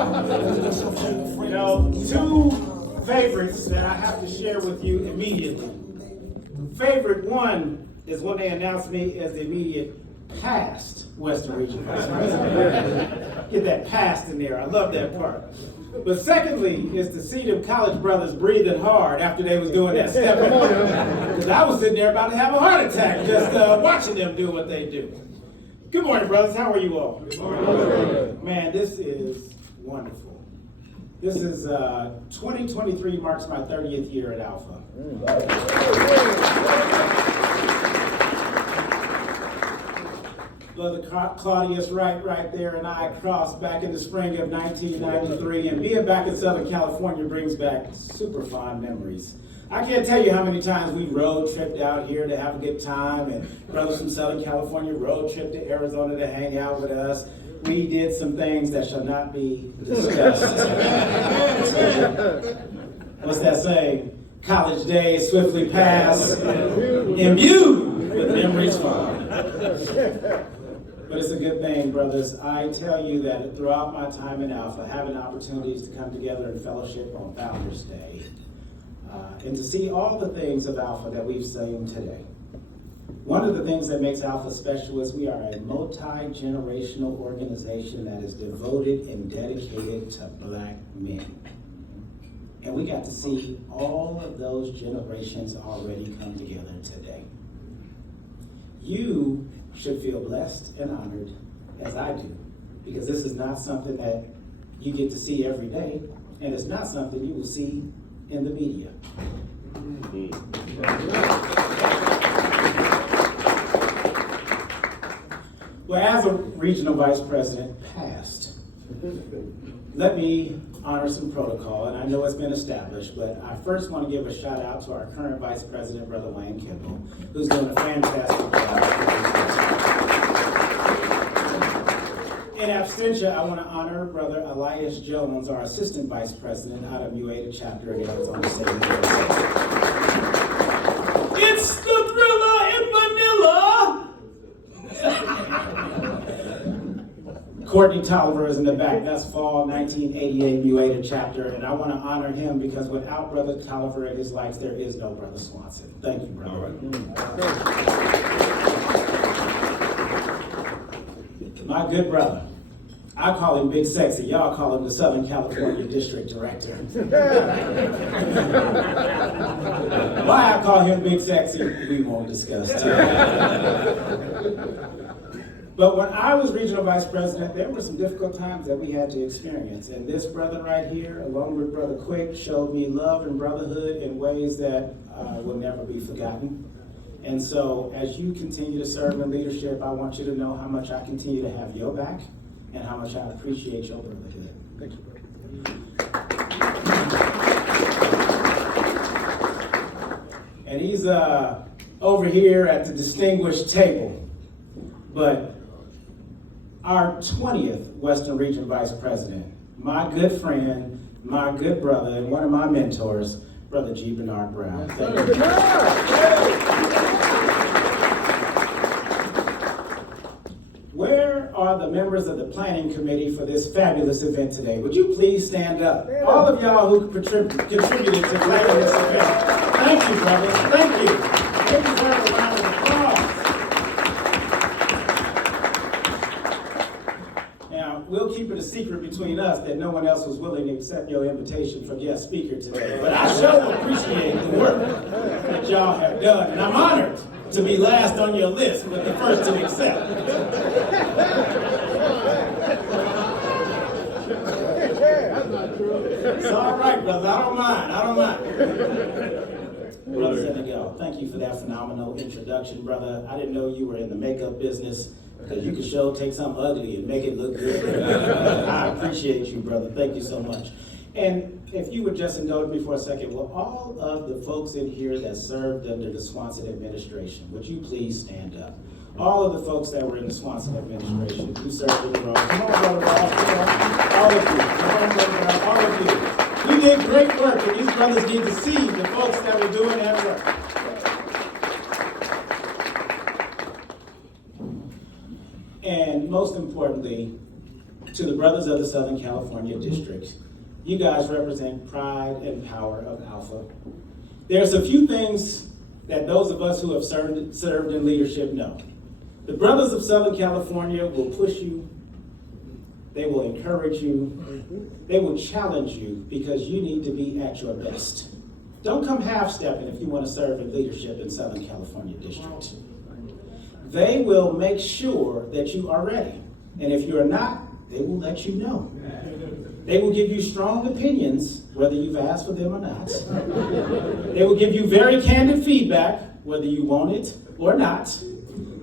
You know, two favorites that I have to share with you immediately. Favorite one is when they announced me as the immediate past Western Region Vice President. Get that past in there. I love that part. But secondly is to see them college brothers breathing hard after they was doing that step. Because I was sitting there about to have a heart attack just watching them do what they do. Good morning, brothers. How are you all? Good morning. Man, this is wonderful. This is 2023 marks my 30th year at Alpha. Brother Claudius right there and I crossed back in the spring of 1993, and being back in Southern California brings back super fond memories. I can't tell you how many times we road tripped out here to have a good time, and brothers from Southern California road tripped to Arizona to hang out with us. We did some things that shall not be discussed. What's that saying? College days swiftly pass, imbued with memories fond. But it's a good thing, brothers. I tell you that throughout my time in Alpha, having opportunities to come together in fellowship on Founders Day, and to see all the things of Alpha that we've seen today. One of the things that makes Alpha special is we are a multi-generational organization that is devoted and dedicated to Black men. And we got to see all of those generations already come together today. You should feel blessed and honored, as I do, because this is not something that you get to see every day, and it's not something you will see in the media. Well, as a regional vice president past, let me honor some protocol, and I know it's been established, but I first want to give a shout out to our current vice president, Brother Wayne Kimball, who's doing a fantastic job. In absentia, I want to honor Brother Elias Jones, our assistant vice president out of Ueda chapter in Arizona State University. It's the thriller in Manila! Courtney Tolliver is in the back. That's fall 1988 Ueda chapter, and I want to honor him because without Brother Tolliver and his lights, there is no Brother Swanson. Thank you, brother. My good brother. I call him Big Sexy. Y'all call him the Southern California District Director. Why I call him Big Sexy, we won't discuss today. But when I was regional vice president, there were some difficult times that we had to experience. And this brother right here, along with Brother Quick, showed me love and brotherhood in ways that will never be forgotten. And so as you continue to serve in leadership, I want you to know how much I continue to have your back and how much I appreciate your brotherhood. Thank you. And he's over here at the distinguished table. But our 20th Western Region Vice President, my good friend, my good brother, and one of my mentors, Brother G. Bernard Brown. Thank you. Where are the members of the planning committee for this fabulous event today? Would you please stand up? All of y'all who contributed to planning this event. Thank you, brothers. Thank you. They deserve a round of applause. Now, we'll keep it a secret between us that no one else was willing to accept your invitation for guest speaker today. But I sure appreciate the work that y'all have done, and I'm honored to be last on your list, but the first to accept. It's all right, brother. I don't mind. Brother Senegal, thank you for that phenomenal introduction, brother. I didn't know you were in the makeup business because you could take something ugly and make it look good. I appreciate you, brother. Thank you so much. And if you would just indulge me for a second, will all of the folks in here that served under the Swanson administration, would you please stand up? All of the folks that were in the Swanson administration, who served in the role. Come on, brother Ross, all of you. Come on, brother Ross, all of you. You did great work, and these brothers need to see the folks that were doing that work. And most importantly, to the brothers of the Southern California District. You guys represent pride and power of Alpha. There's a few things that those of us who have served in leadership know. The brothers of Southern California will push you. They will encourage you. They will challenge you because you need to be at your best. Don't come half-stepping if you want to serve in leadership in Southern California District. They will make sure that you are ready. And if you're not, they will let you know. They will give you strong opinions, whether you've asked for them or not. They will give you very candid feedback, whether you want it or not.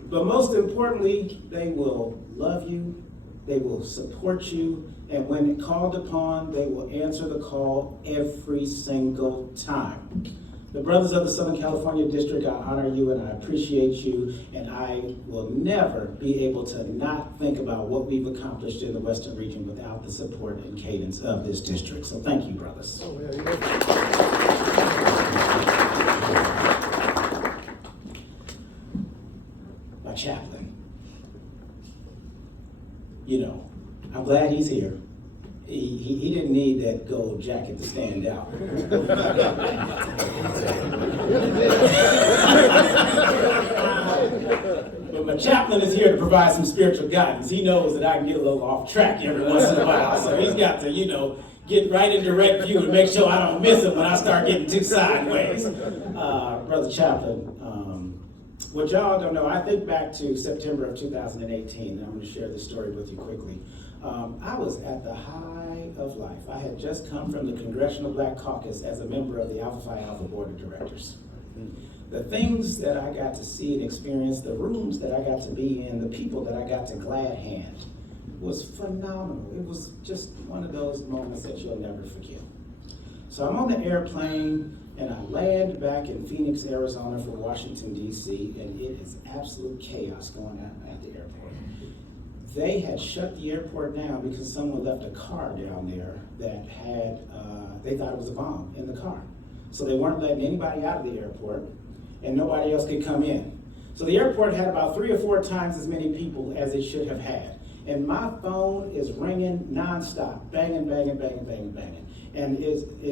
But most importantly, they will love you, they will support you, and when called upon, they will answer the call every single time. The brothers of the Southern California District, I honor you and I appreciate you, and I will never be able to not think about what we've accomplished in the Western region without the support and cadence of this district. So thank you, brothers. My chaplain. You know, I'm glad he's here. He didn't need that gold jacket to stand out. But my chaplain is here to provide some spiritual guidance. He knows that I can get a little off track every once in a while. So he's got to, get right in direct view and make sure I don't miss him when I start getting too sideways. Brother Chaplain, what y'all don't know, I think back to September of 2018, and I'm going to share this story with you quickly. I was at the high of life. I had just come from the Congressional Black Caucus as a member of the Alpha Phi Alpha Board of Directors. The things that I got to see and experience, the rooms that I got to be in, the people that I got to glad hand was phenomenal. It was just one of those moments that you'll never forget. So I'm on the airplane and I land back in Phoenix, Arizona for Washington, D.C., and it is absolute chaos going on at the airport. They had shut the airport down because someone left a car down there that had, they thought it was a bomb in the car. So they weren't letting anybody out of the airport and nobody else could come in. So the airport had about 3 or 4 times as many people as it should have had. And my phone is ringing nonstop, banging, banging, banging, banging, banging. And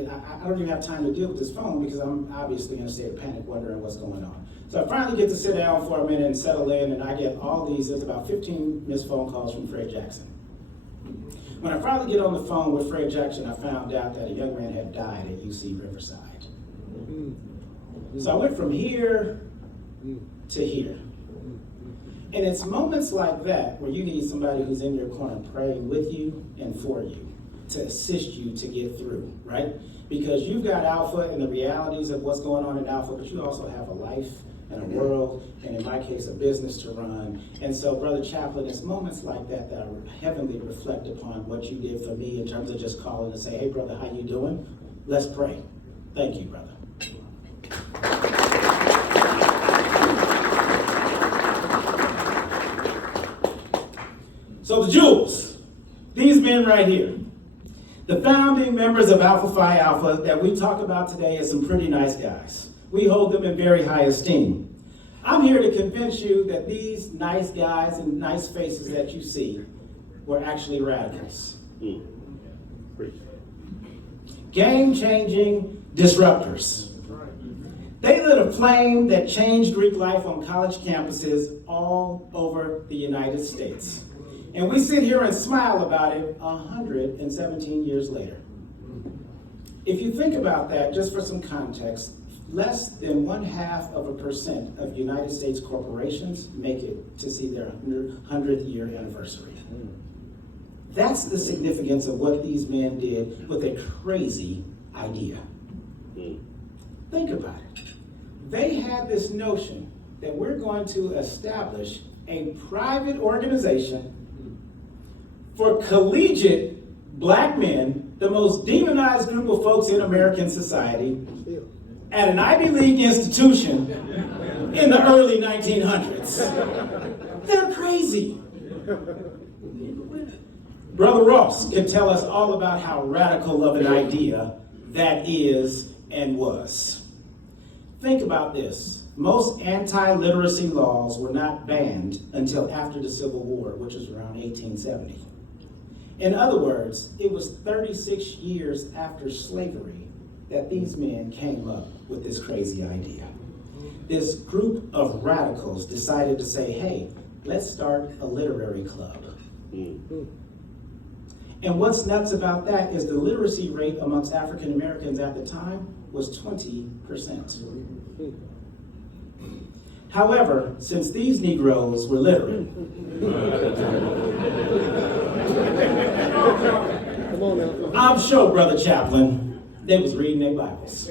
I don't even have time to deal with this phone because I'm obviously in a state of panic wondering what's going on. So I finally get to sit down for a minute and settle in, and I get all these, there's about 15 missed phone calls from Fred Jackson. When I finally get on the phone with Fred Jackson, I found out that a young man had died at UC Riverside. So I went from here to here. And it's moments like that where you need somebody who's in your corner praying with you and for you to assist you to get through, right? Because you've got Alpha and the realities of what's going on in Alpha, but you also have a life and a world, and in my case, a business to run. And so, Brother Chaplain, it's moments like that that I heavily reflect upon what you did for me in terms of just calling and say, hey, brother, how you doing? Let's pray. Thank you, brother. So the jewels, these men right here, the founding members of Alpha Phi Alpha that we talk about today as some pretty nice guys. We hold them in very high esteem. I'm here to convince you that these nice guys and nice faces that you see were actually radicals. Game-changing disruptors. They lit a flame that changed Greek life on college campuses all over the United States. And we sit here and smile about it 117 years later. If you think about that, just for some context, less than 0.5% of United States corporations make it to see their 100th year anniversary. That's the significance of what these men did with a crazy idea. Think about it. They had this notion that we're going to establish a private organization for collegiate black men, the most demonized group of folks in American society, at an Ivy League institution in the early 1900s. They're crazy. Brother Ross can tell us all about how radical of an idea that is and was. Think about this. Most anti-literacy laws were not banned until after the Civil War, which was around 1870. In other words, it was 36 years after slavery that these men came up with this crazy idea. This group of radicals decided to say, hey, let's start a literary club. And what's nuts about that is the literacy rate amongst African Americans at the time was 20%. However, since these Negroes were literate, I'm sure, Brother Chaplain, they was reading their Bibles.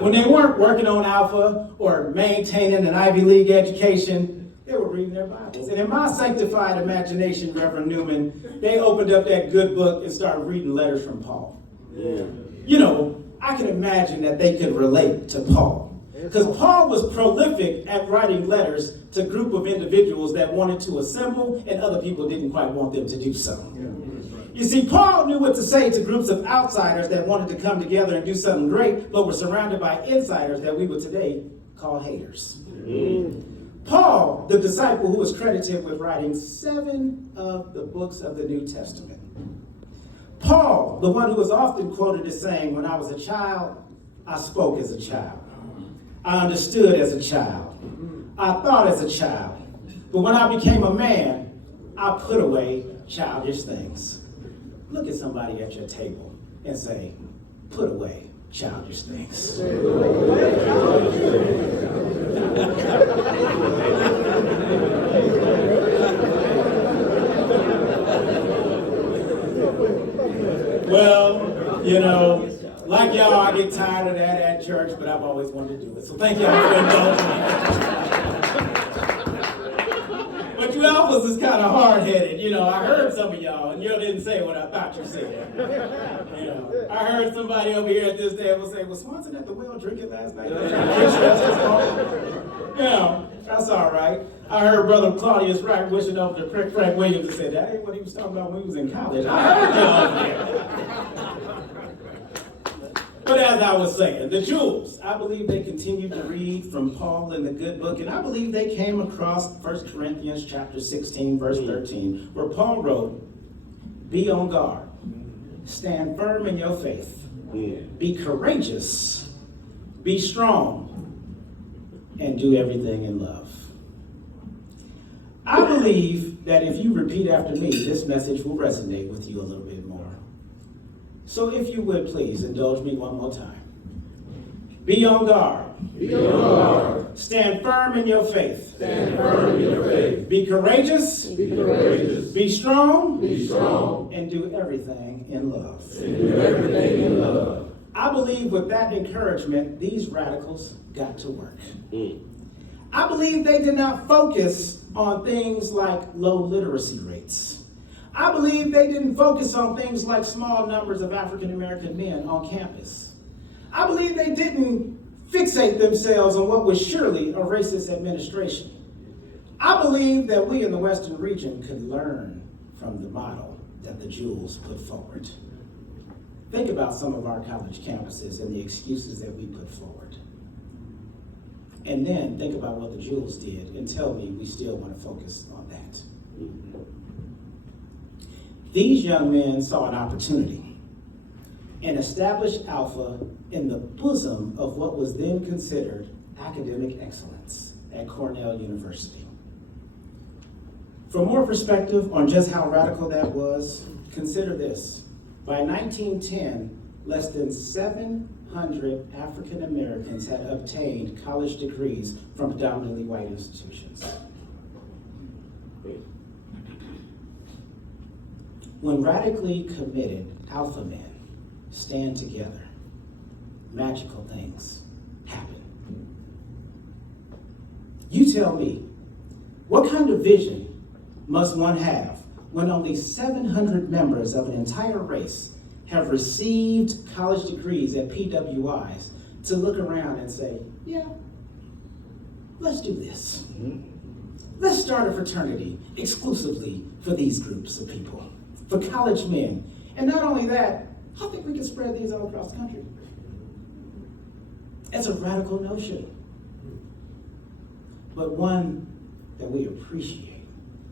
When they weren't working on Alpha or maintaining an Ivy League education, they were reading their Bibles. And in my sanctified imagination, Reverend Newman, they opened up that good book and started reading letters from Paul. Yeah. You know, I can imagine that they could relate to Paul. Because Paul was prolific at writing letters to a group of individuals that wanted to assemble and other people didn't quite want them to do so. You see, Paul knew what to say to groups of outsiders that wanted to come together and do something great, but were surrounded by insiders that we would today call haters. Paul, the disciple who was credited with writing 7 of the books of the New Testament. Paul, the one who was often quoted as saying, when I was a child, I spoke as a child. I understood as a child. I thought as a child. But when I became a man, I put away childish things. Look at somebody at your table and say, put away childish things. Well, you know, like y'all, I get tired of that at church, but I've always wanted to do it. So thank y'all for indulging me. But you alphas is kind of hard-headed. You know, I heard some of y'all, and you didn't say what I thought you said. You know, I heard somebody over here at this table say, was Swanson at the well drinking last night? You know, that's all right. I heard Brother Claudius Wright wishing over to Frank Williams and said, that ain't what he was talking about when he was in college. I heard y'all there. But as I was saying, the Jews, I believe they continued to read from Paul in the good book, and I believe they came across 1 Corinthians chapter 16, verse 13, where Paul wrote, be on guard, stand firm in your faith, be courageous, be strong, and do everything in love. I believe that if you repeat after me, this message will resonate with you a little bit more. So if you would please indulge me one more time. Be on guard. Be on guard. Stand firm in your faith. Stand firm in your faith. Be courageous. Be courageous. Be strong. Be strong. And do everything in love. And do everything in love. I believe with that encouragement, these radicals got to work. I believe they did not focus on things like low literacy rates. I believe they didn't focus on things like small numbers of African American men on campus. I believe they didn't fixate themselves on what was surely a racist administration. I believe that we in the Western region could learn from the model that the Jews put forward. Think about some of our college campuses and the excuses that we put forward. And then think about what the Jews did and tell me we still want to focus on that. These young men saw an opportunity and established Alpha in the bosom of what was then considered academic excellence at Cornell University. For more perspective on just how radical that was, consider this. By 1910, less than 700 African Americans had obtained college degrees from predominantly white institutions. When radically committed alpha men stand together, magical things happen. You tell me, what kind of vision must one have when only 700 members of an entire race have received college degrees at PWIs to look around and say, yeah, let's do this. Let's start a fraternity exclusively for these groups of people. For college men. And not only that, I think we can spread these all across the country. It's a radical notion, but one that we appreciate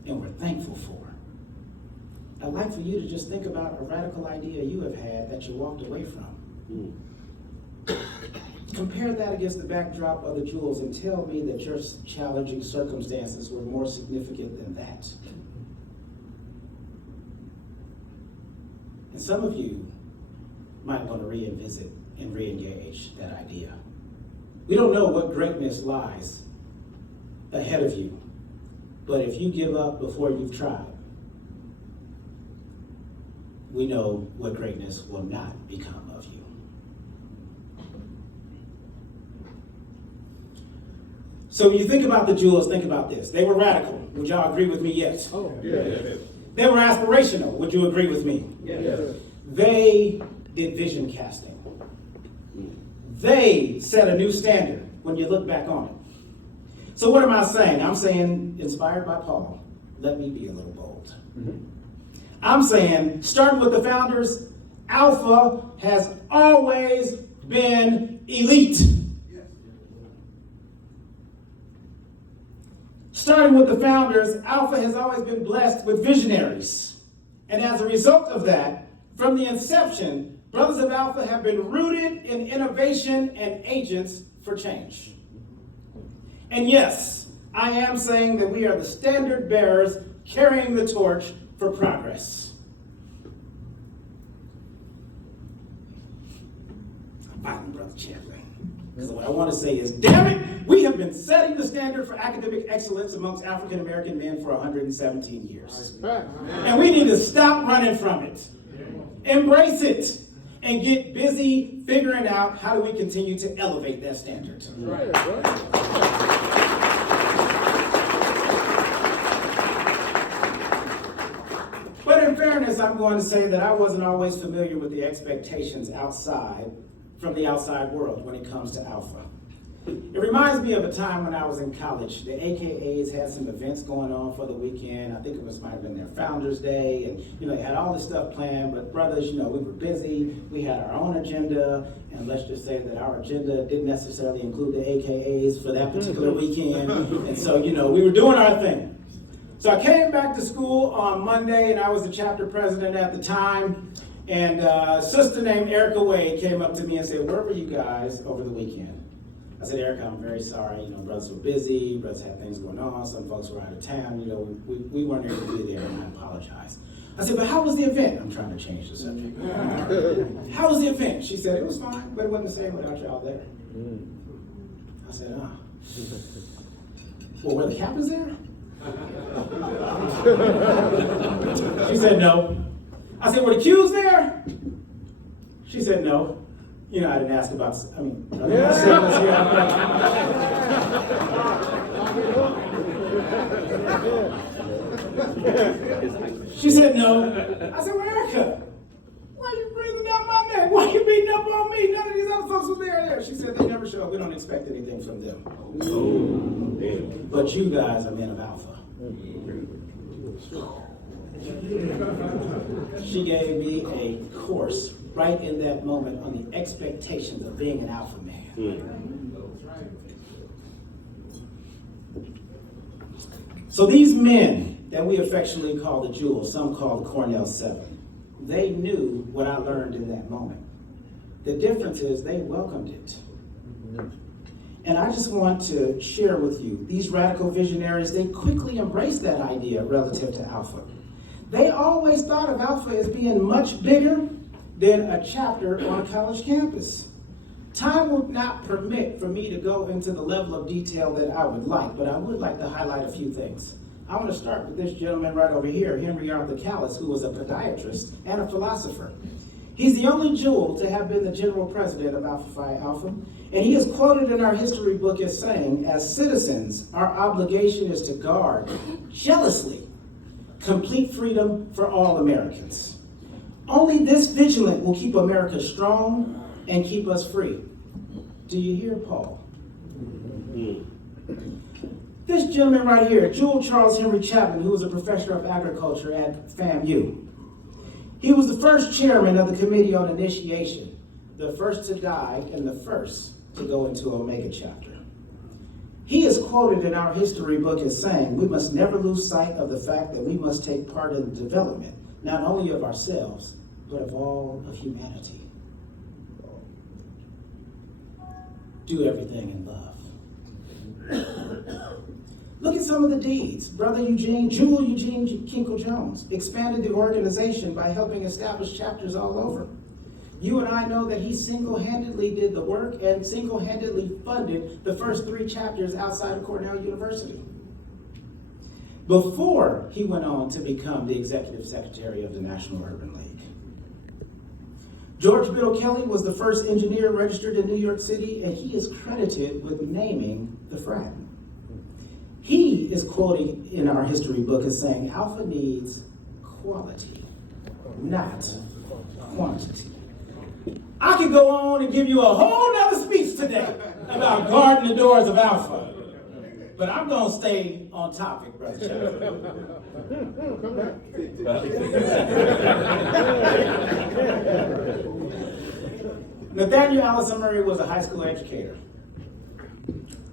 and we're thankful for. I'd like for you to just think about a radical idea you have had that you walked away from. Compare that against the backdrop of the jewels and tell me that your challenging circumstances were more significant than that. And some of you might want to revisit and re-engage that idea. We don't know what greatness lies ahead of you, but if you give up before you've tried, we know what greatness will not become of you. So when you think about the jewels, think about this. They were radical. Would y'all agree with me? Yes. Oh, yeah. They were aspirational. Would you agree with me? Yes. They did vision casting. They set a new standard when you look back on it. So what am I saying? I'm saying, inspired by Paul, let me be a little bold. I'm saying, starting with the founders, Alpha has always been elite. Starting with the founders, Alpha has always been blessed with visionaries. And as a result of that, from the inception, Brothers of Alpha have been rooted in innovation and agents for change. And yes, I am saying that we are the standard bearers carrying the torch for progress. I'm fighting Brother Chamberlain, because what I want to say is, damn it, we have been setting the standard for academic excellence amongst African American men for 117 years. And we need to stop running from it. Embrace it. And get busy figuring out how do we continue to elevate that standard. But in fairness, I'm going to say that I wasn't always familiar with the expectations from the outside world when it comes to Alpha. It reminds me of a time when I was in college. The AKAs had some events going on for the weekend. I think it might have been their Founders Day, and they had all this stuff planned. But brothers, we were busy. We had our own agenda, and let's just say that our agenda didn't necessarily include the AKAs for that particular weekend. And so, we were doing our thing. So I came back to school on Monday, and I was the chapter president at the time. And a sister named Erica Wade came up to me and said, "Where were you guys over the weekend?" I said, "Erica, I'm very sorry. Brothers were busy. Brothers had things going on. Some folks were out of town. We weren't able to be there, and I apologize." I said, "But how was the event?" I'm trying to change the subject. "How was the event?" She said, "It was fine, but it wasn't the same without y'all there." I said, "Well, were the captains there?" She said, "No." I said, "Were the Qs there?" She said, "No." I didn't ask about, She said, "No." I said, "Well, Erica, why are you breathing down my neck? Why are you beating up on me? None of these other folks were there." She said, "They never show up. We don't expect anything from them." But you guys are men of Alpha. She gave me a course right in that moment on the expectations of being an Alpha man. So these men that we affectionately call the Jewels, some call the Cornell Seven, they knew what I learned in that moment. The difference is they welcomed it. And I just want to share with you, these radical visionaries, they quickly embraced that idea relative to Alpha. They always thought of Alpha as being much bigger than a chapter on a college campus. Time would not permit for me to go into the level of detail that I would like, but I would like to highlight a few things. I want to start with this gentleman right over here, Henry Arthur Callis, who was a podiatrist and a philosopher. He's the only Jewel to have been the general president of Alpha Phi Alpha, and he is quoted in our history book as saying, "As citizens, our obligation is to guard jealously complete freedom for all Americans. Only this vigilant will keep America strong and keep us free." Do you hear Paul? This gentleman right here, Jewel Charles Henry Chapman, who was a professor of agriculture at FAMU. He was the first chairman of the Committee on Initiation, the first to die and the first to go into Omega chapter. He is quoted in our history book as saying, "We must never lose sight of the fact that we must take part in the development not only of ourselves, but of all of humanity. Do everything in love. Look at some of the deeds. Brother Jewel Eugene Kinkle Jones expanded the organization by helping establish chapters all over. You and I know that he single-handedly did the work and single-handedly funded the first 3 chapters outside of Cornell University, before he went on to become the executive secretary of the National Urban League. George Biddle Kelly was the first engineer registered in New York City, and he is credited with naming the frat. He is quoted in our history book as saying, Alpha needs quality, not quantity. I could go on and give you a whole nother speech today about guarding the doors of Alpha, but I'm going to stay on topic, Brother Chapman. Nathaniel Allison Murray was a high school educator.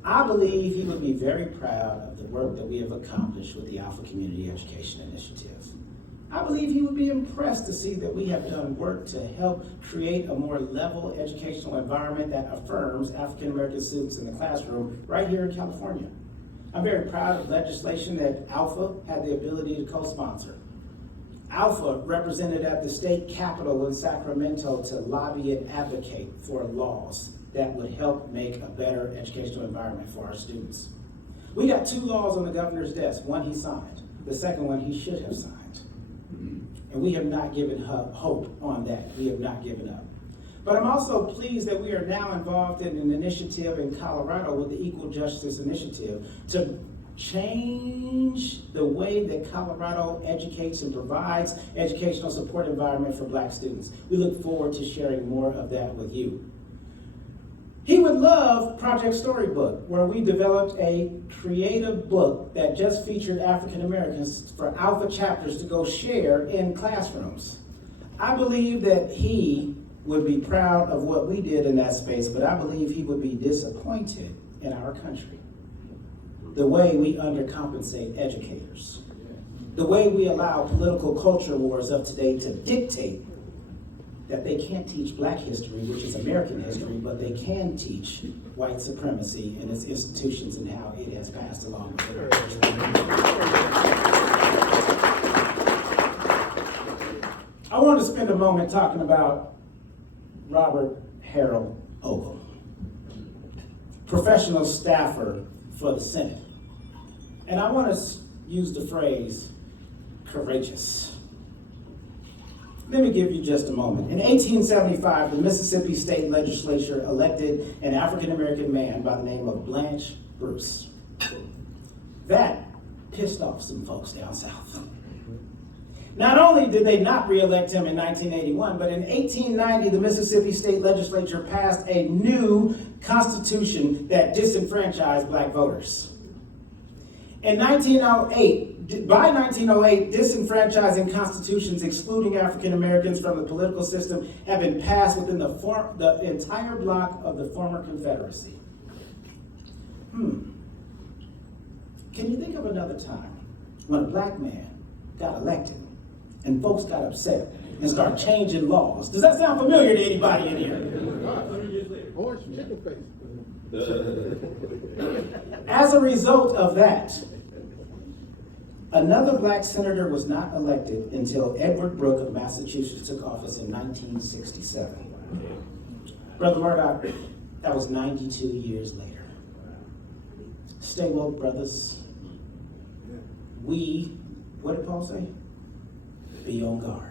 I believe he would be very proud of the work that we have accomplished with the Alpha Community Education Initiative. I believe he would be impressed to see that we have done work to help create a more level educational environment that affirms African American students in the classroom right here in California. I'm very proud of legislation that Alpha had the ability to co-sponsor. Alpha represented at the state capitol in Sacramento to lobby and advocate for laws that would help make a better educational environment for our students. We got 2 laws on the governor's desk. One he signed, the second one he should have signed. And we have not given hope on that. We have not given up. But I'm also pleased that we are now involved in an initiative in Colorado with the Equal Justice Initiative to change the way that Colorado educates and provides educational support environment for Black students. We look forward to sharing more of that with you. He would love Project Storybook, where we developed a creative book that just featured African Americans for Alpha chapters to go share in classrooms. I believe that he would be proud of what we did in that space, but I believe he would be disappointed in our country. The way we undercompensate educators, the way we allow political culture wars of today to dictate that they can't teach Black history, which is American history, but they can teach white supremacy and its institutions and how it has passed along with it. I want to spend a moment talking about Robert Harold Ogle, professional staffer for the Senate. And I want to use the phrase courageous. Let me give you just a moment. In 1875, the Mississippi State Legislature elected an African-American man by the name of Blanche Bruce. That pissed off some folks down south. Not only did they not re-elect him in 1981, but in 1890, the Mississippi State Legislature passed a new constitution that disenfranchised Black voters. In 1908, by 1908, disenfranchising constitutions excluding African Americans from the political system have been passed within the entire block of the former Confederacy. Can you think of another time when a Black man got elected and folks got upset and started changing laws? Does that sound familiar to anybody in here? Orange chicken face. As a result of that, another Black senator was not elected until Edward Brooke of Massachusetts took office in 1967. Brother Murdoch, that was 92 years later. Stay woke, brothers. We, what did Paul say? Be on guard.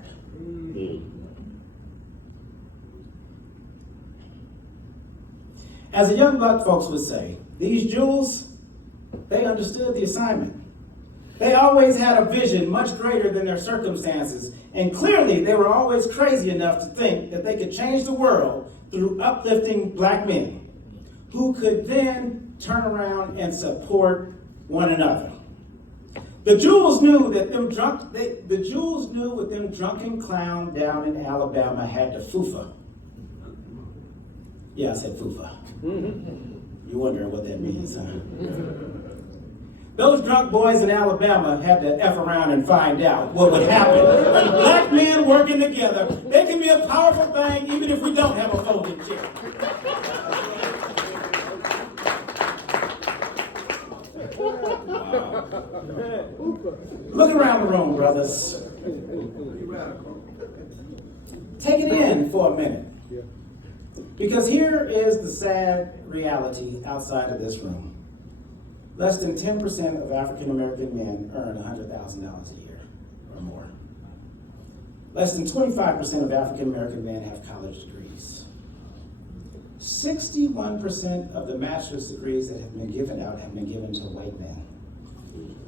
As the young Black folks would say, these jewels, they understood the assignment. They always had a vision much greater than their circumstances, and clearly they were always crazy enough to think that they could change the world through uplifting Black men who could then turn around and support one another. The Jewels knew what them drunken clown down in Alabama had to fufa. Yeah, I said fufa. You're wondering what that means, huh? Those drunk boys in Alabama had to F around and find out what would happen when black men working together. They can be a powerful thing even if we don't have a folding chair. Look around the room, brothers. Take it in for a minute. Because here is the sad reality outside of this room. Less than 10% of African American men earn $100,000 a year or more. Less than 25% of African American men have college degrees. 61% of the master's degrees that have been given out have been given to white men.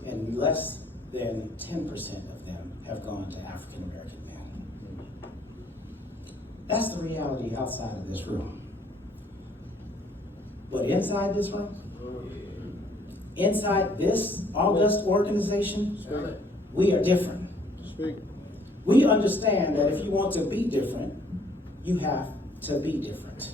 And less than 10% of them have gone to African American men. That's the reality outside of this room. But inside this room, inside this august organization, we are different. We understand that if you want to be different, you have to be different.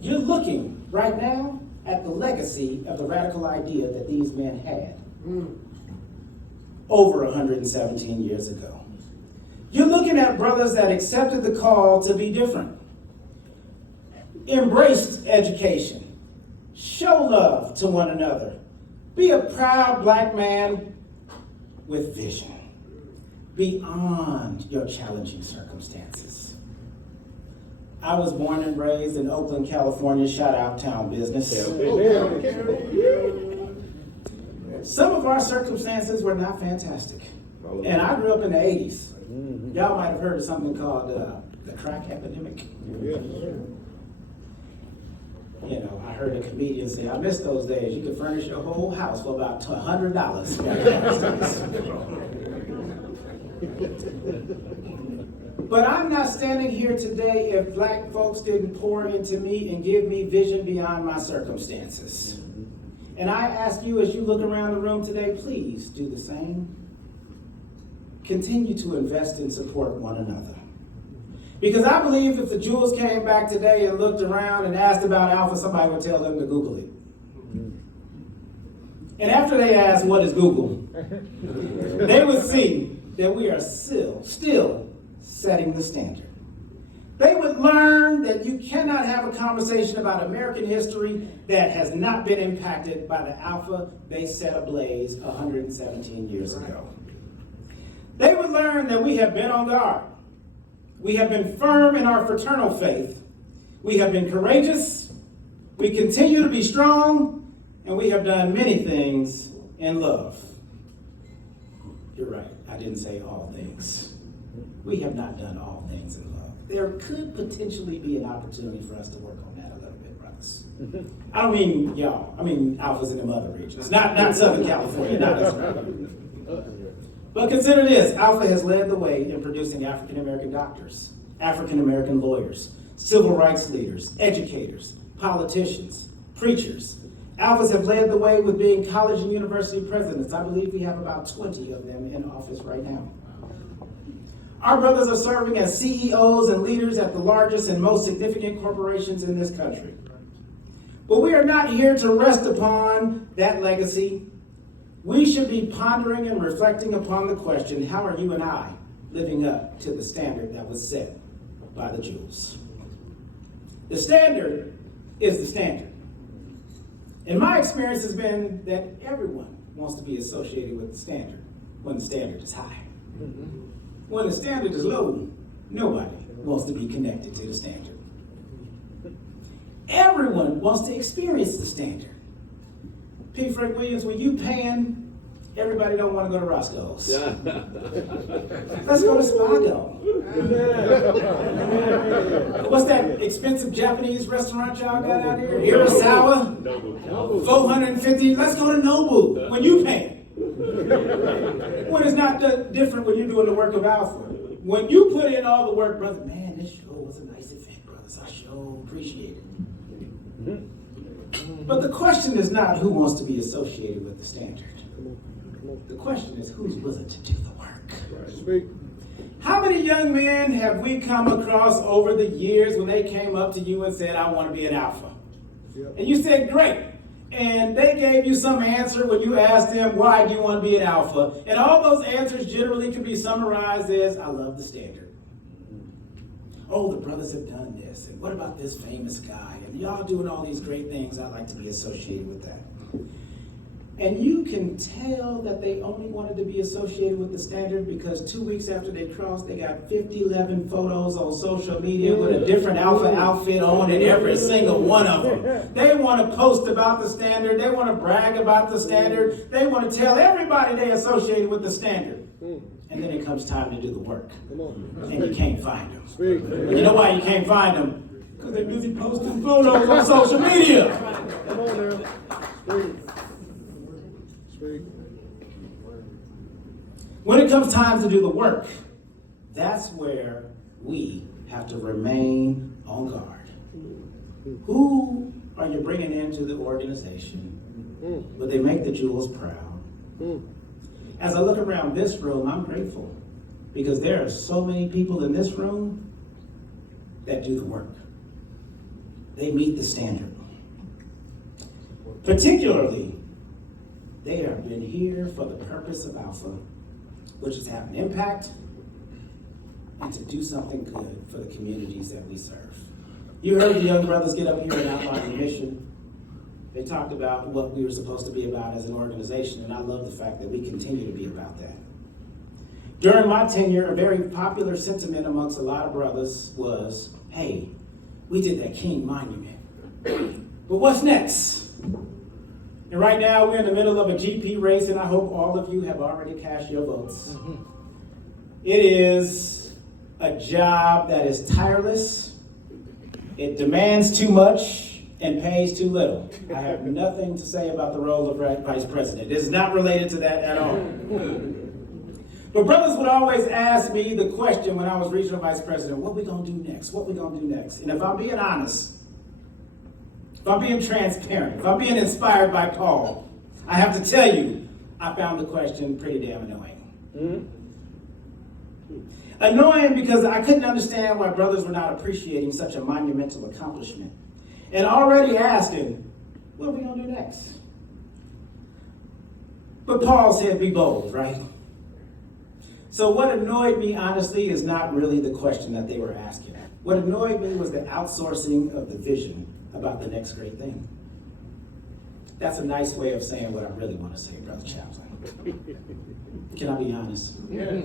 You're looking right now at the legacy of the radical idea that these men had over 117 years ago. You're looking at brothers that accepted the call to be different, embraced education, show love to one another, be a proud black man with vision beyond your challenging circumstances. I was born and raised in Oakland, California, shout out town business. Some of our circumstances were not fantastic. And I grew up in the 80s. Y'all might have heard of something called the crack epidemic. You know, I heard a comedian say, I miss those days. You could furnish your whole house for about $100. But I'm not standing here today if black folks didn't pour into me and give me vision beyond my circumstances. And I ask you, as you look around the room today, please do the same. Continue to invest and support one another. Because I believe if the Jewels came back today and looked around and asked about Alpha, somebody would tell them to Google it. And after they asked, what is Google? They would see that we are still setting the standard. They would learn that you cannot have a conversation about American history that has not been impacted by the Alpha they set ablaze 117 years ago. They would learn that we have been on guard. We have been firm in our fraternal faith. We have been courageous. We continue to be strong, and we have done many things in love. You're right, I didn't say all things. We have not done all things in love. There could potentially be an opportunity for us to work on that a little bit, brothers. I don't mean y'all, I mean Alphas in them other regions, not Southern California, not us. But consider this, Alpha has led the way in producing African American doctors, African American lawyers, civil rights leaders, educators, politicians, preachers. Alphas have led the way with being college and university presidents. I believe we have about 20 of them in office right now. Our brothers are serving as CEOs and leaders at the largest and most significant corporations in this country. But we are not here to rest upon that legacy. We should be pondering and reflecting upon the question, how are you and I living up to the standard that was set by the Jewels? The standard is the standard. And my experience has been that everyone wants to be associated with the standard when the standard is high. When the standard is low, nobody wants to be connected to the standard. Everyone wants to experience the standard. P. Frank Williams, when you pan, everybody don't want to go to Roscoe's. Let's go to Spago. What's that expensive Japanese restaurant y'all got out here? Irisawa? $450. Let's go to Nobu when you pan. When it's not different when you're doing the work of Alpha. When you put in all the work, brother, man, this show was a nice event, brothers. I sure appreciate it. But the question is not who wants to be associated with the standard. The question is who's willing to do the work. How many young men have we come across over the years when they came up to you and said, I want to be an Alpha? And you said, great. And they gave you some answer when you asked them, why do you want to be an alpha? And all those answers generally can be summarized as, I love the standard. Oh, the brothers have done this. And what about this famous guy? And y'all doing all these great things. I'd like to be associated with that. And you can tell that they only wanted to be associated with the standard because 2 weeks after they crossed, they got 11 photos on social media with a different alpha outfit on in every single one of them. They want to post about the standard. They want to brag about the standard. They want to tell everybody they associated with the standard. And then it comes time to do the work. And you can't find them. And you know why you can't find them? Because they're busy posting photos on social media. Come on now. Speak. When it comes time to do the work, that's where we have to remain on guard. Who are you bringing into the organization? Will they make the jewels proud? As I look around this room, I'm grateful because there are so many people in this room that do the work. They meet the standard. Particularly, they have been here for the purpose of Alpha, which is to have an impact and to do something good for the communities that we serve. You heard the young brothers get up here and outline the mission. They talked about what we were supposed to be about as an organization, and I love the fact that we continue to be about that. During my tenure, a very popular sentiment amongst a lot of brothers was, hey, we did that King Monument, but what's next? And right now, we're in the middle of a GP race, and I hope all of you have already cast your votes. It is a job that is tireless. It demands too much and pays too little. I have nothing to say about the role of vice president. It is not related to that at all. But brothers would always ask me the question when I was regional vice president, what we gonna do next? What we gonna do next? And if I'm being honest, if I'm being transparent, if I'm being inspired by Paul, I have to tell you, I found the question pretty damn annoying. Annoying because I couldn't understand why brothers were not appreciating such a monumental accomplishment. And already asking, what are we going to do next? But Paul said, be bold, right? So what annoyed me, honestly, is not really the question that they were asking. What annoyed me was the outsourcing of the vision about the next great thing. That's a nice way of saying what I really want to say, Brother Chaplain. Can I be honest? Yes.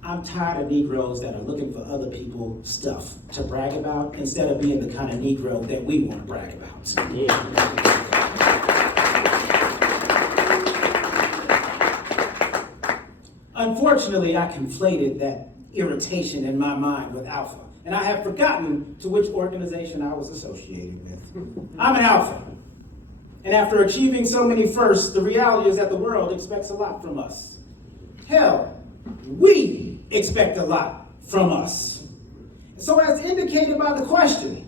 I'm tired of Negroes that are looking for other people's stuff to brag about instead of being the kind of Negro that we want to brag about. Unfortunately, I conflated that irritation in my mind with Alpha, and I have forgotten to which organization I was associated with. I'm an Alpha, and after achieving so many firsts, the reality is that the world expects a lot from us. Hell, we expect a lot from us. So as indicated by the question,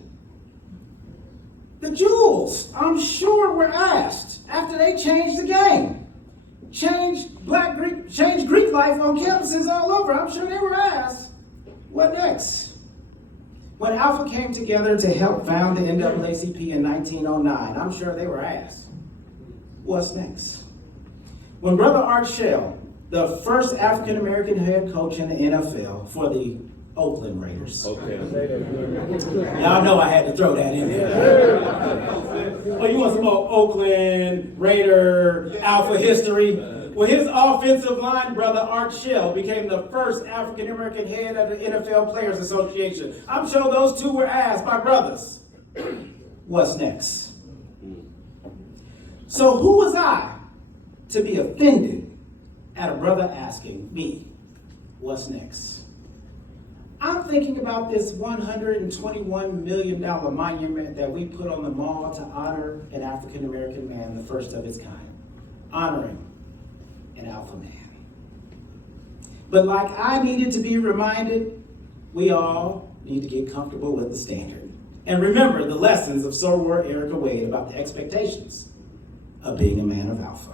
the jewels, I'm sure, were asked after they changed the game. Changed Greek life on campuses all over. I'm sure they were asked, what next? When Alpha came together to help found the NAACP in 1909, I'm sure they were asked, what's next? When Brother Art Shell, the first African-American head coach in the NFL for the Oakland Raiders. Okay. Y'all know I had to throw that in there. Oh, you want some more Oakland Raider Alpha history? Well, his offensive line brother, Art Shell, became the first African-American head of the NFL Players Association. I'm sure those two were asked by brothers, what's next? So who was I to be offended at a brother asking me, what's next? I'm thinking about this $121 million monument that we put on the mall to honor an African-American man, the first of its kind, honoring an Alpha man. But like I needed to be reminded, we all need to get comfortable with the standard. And remember the lessons of Soror Erica Wade about the expectations of being a man of Alpha.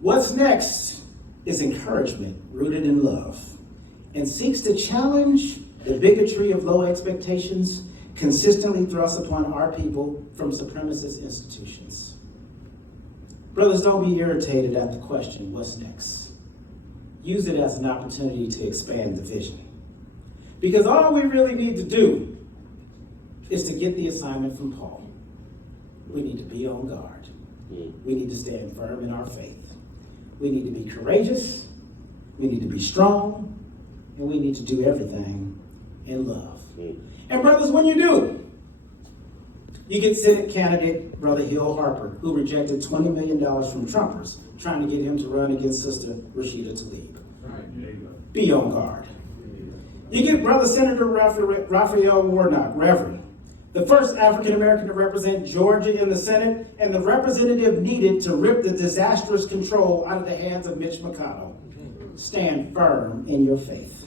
What's next is encouragement rooted in love and seeks to challenge the bigotry of low expectations, consistently thrust upon our people from supremacist institutions. Brothers, don't be irritated at the question, what's next? Use it as an opportunity to expand the vision. Because all we really need to do is to get the assignment from Paul. We need to be on guard. We need to stand firm in our faith. We need to be courageous. We need to be strong. And we need to do everything in love. And brothers, when you do, you get Senate candidate Brother Hill Harper, who rejected $20 million from Trumpers, trying to get him to run against Sister Rashida Tlaib. Be on guard. You get Brother Senator Raphael Warnock, Reverend, the first African American to represent Georgia in the Senate, and the representative needed to rip the disastrous control out of the hands of Mitch McConnell. Stand firm in your faith.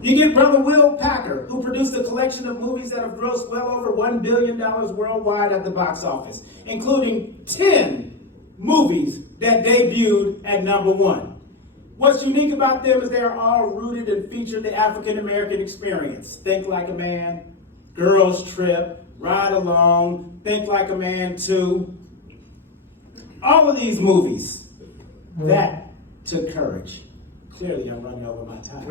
You get Brother Will Packer, who produced a collection of movies that have grossed well over $1 billion worldwide at the box office, including 10 movies that debuted at #1. What's unique about them is they are all rooted and feature the African American experience. Think Like a Man, Girls Trip, Ride Along, Think Like a Man 2. All of these movies, that took courage. Clearly, I'm running over my time.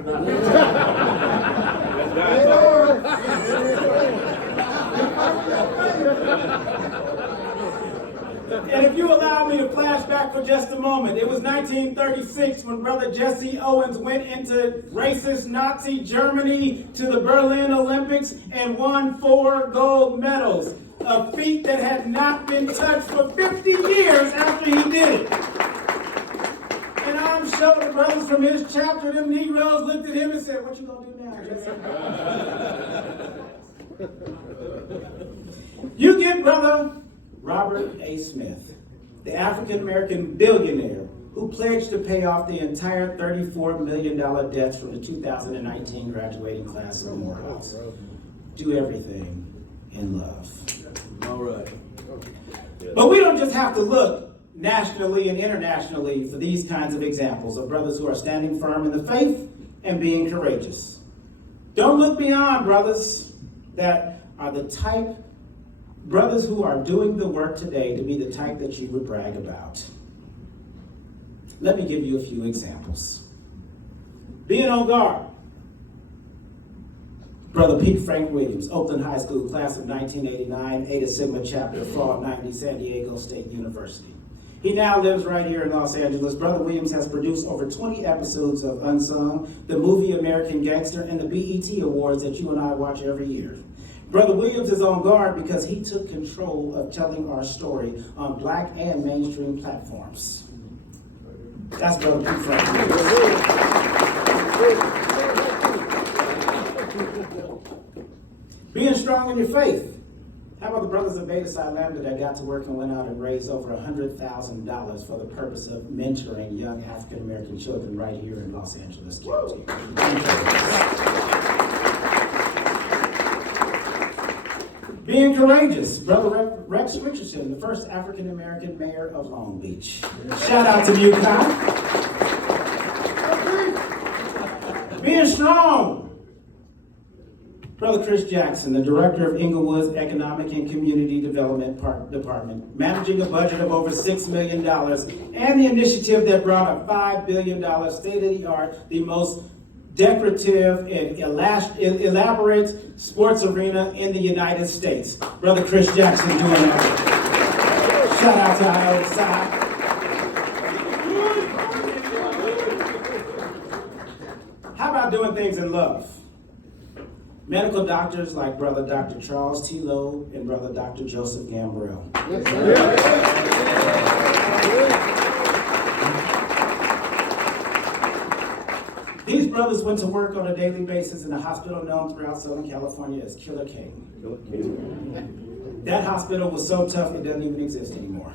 And if you allow me to flash back for just a moment, it was 1936 when Brother Jesse Owens went into racist Nazi Germany to the Berlin Olympics and won 4 gold medals, a feat that had not been touched for 50 years after he did it. And I'm sure the brothers from his chapter, them Negroes, looked at him and said, "What you gonna do now, Jesse?" You get Brother Robert A. Smith, the African-American billionaire who pledged to pay off the entire $34 million debts from the 2019 graduating class of Morehouse. Do everything in love. All right. But we don't just have to look nationally and internationally for these kinds of examples of brothers who are standing firm in the faith and being courageous. Don't look beyond brothers that are the type, brothers who are doing the work today to be the type that you would brag about. Let me give you a few examples. Being on guard. Brother Pete Frank Williams, Oakland High School, class of 1989, Eta Sigma chapter, fall 90, San Diego State University. He now lives right here in Los Angeles. Brother Williams has produced over 20 episodes of Unsung, the movie American Gangster, and the BET Awards that you and I watch every year. Brother Williams is on guard because he took control of telling our story on Black and mainstream platforms. That's Brother Pete Frank Williams. Being strong in your faith. How about the brothers of Beta Psi Lambda that got to work and went out and raised over $100,000 for the purpose of mentoring young African American children right here in Los Angeles County? Being courageous. Brother Rex Richardson, the first African American mayor of Long Beach. Shout out to UConn. Being strong. Brother Chris Jackson, the director of Inglewood's Economic and Community Development Department, managing a budget of over $6 million, and the initiative that brought a $5 billion state-of-the-art, the most decorative and elaborate sports arena in the United States. Brother Chris Jackson doing that. Shout out to Iowa Side. How about doing things in love? Medical doctors like Brother Dr. Charles T. Loeb and Brother Dr. Joseph Gambrell. These brothers went to work on a daily basis in a hospital known throughout Southern California as Killer King. That hospital was so tough it doesn't even exist anymore.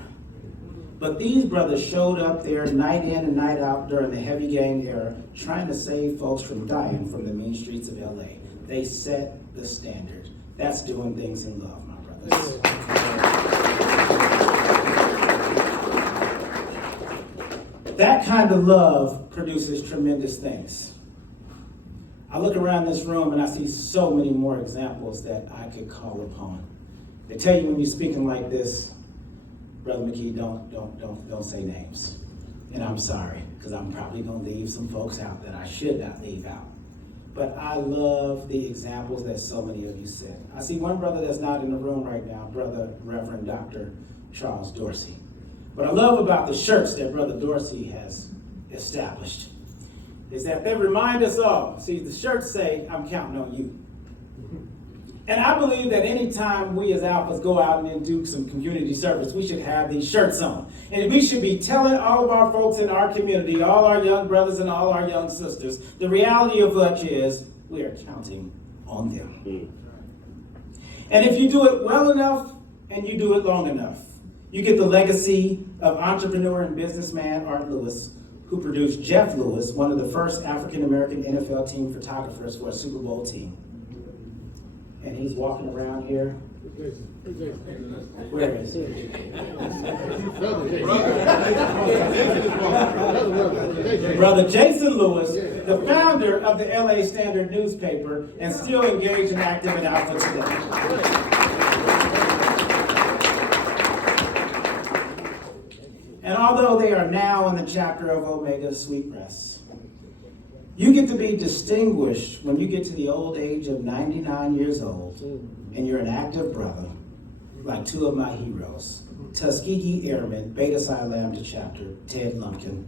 But these brothers showed up there night in and night out during the heavy gang era, trying to save folks from dying from the mean streets of LA. They set the standard. That's doing things in love, my brothers. That kind of love produces tremendous things. I look around this room and I see so many more examples that I could call upon. They tell you when you're speaking like this, Brother McKee, don't say names. And I'm sorry, because I'm probably going to leave some folks out that I should not leave out. But I love the examples that so many of you said. I see one brother that's not in the room right now, Brother Reverend Dr. Charles Dorsey. What I love about the shirts that Brother Dorsey has established is that they remind us all. See, the shirts say, I'm counting on you. And I believe that anytime we as Alphas go out and do some community service, we should have these shirts on. And we should be telling all of our folks in our community, all our young brothers and all our young sisters, the reality of which is we are counting on them. And if you do it well enough and you do it long enough, you get the legacy of entrepreneur and businessman Art Lewis, who produced Jeff Lewis, one of the first African-American NFL team photographers for a Super Bowl team. And he's walking around here. Where is he? Brother Jason Lewis, the founder of the LA Standard newspaper, and still engaged and active in Alpha today. And although they are now in the chapter of Omega Sweet Rest, you get to be distinguished when you get to the old age of 99 years old and you're an active brother, like two of my heroes, Tuskegee Airman, Beta Psi Lambda chapter, Ted Lumpkin.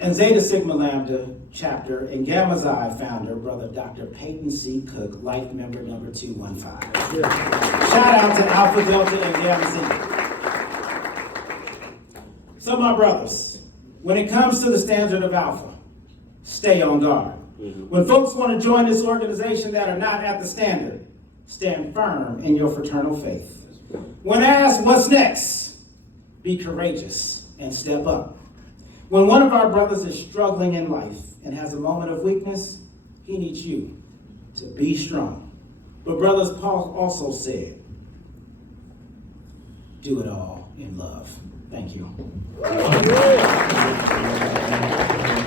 And Zeta Sigma Lambda chapter and Gamma Xi founder, Brother Dr. Peyton C. Cook, life member number 215. Shout out to Alpha Delta and Gamma Xi. So my brothers, when it comes to the standard of Alpha, stay on guard. When folks want to join this organization that are not at the standard, stand firm in your fraternal faith. When asked what's next, be courageous and step up. When one of our brothers is struggling in life and has a moment of weakness, he needs you to be strong. But brothers, Paul also said, do it all in love. Thank you.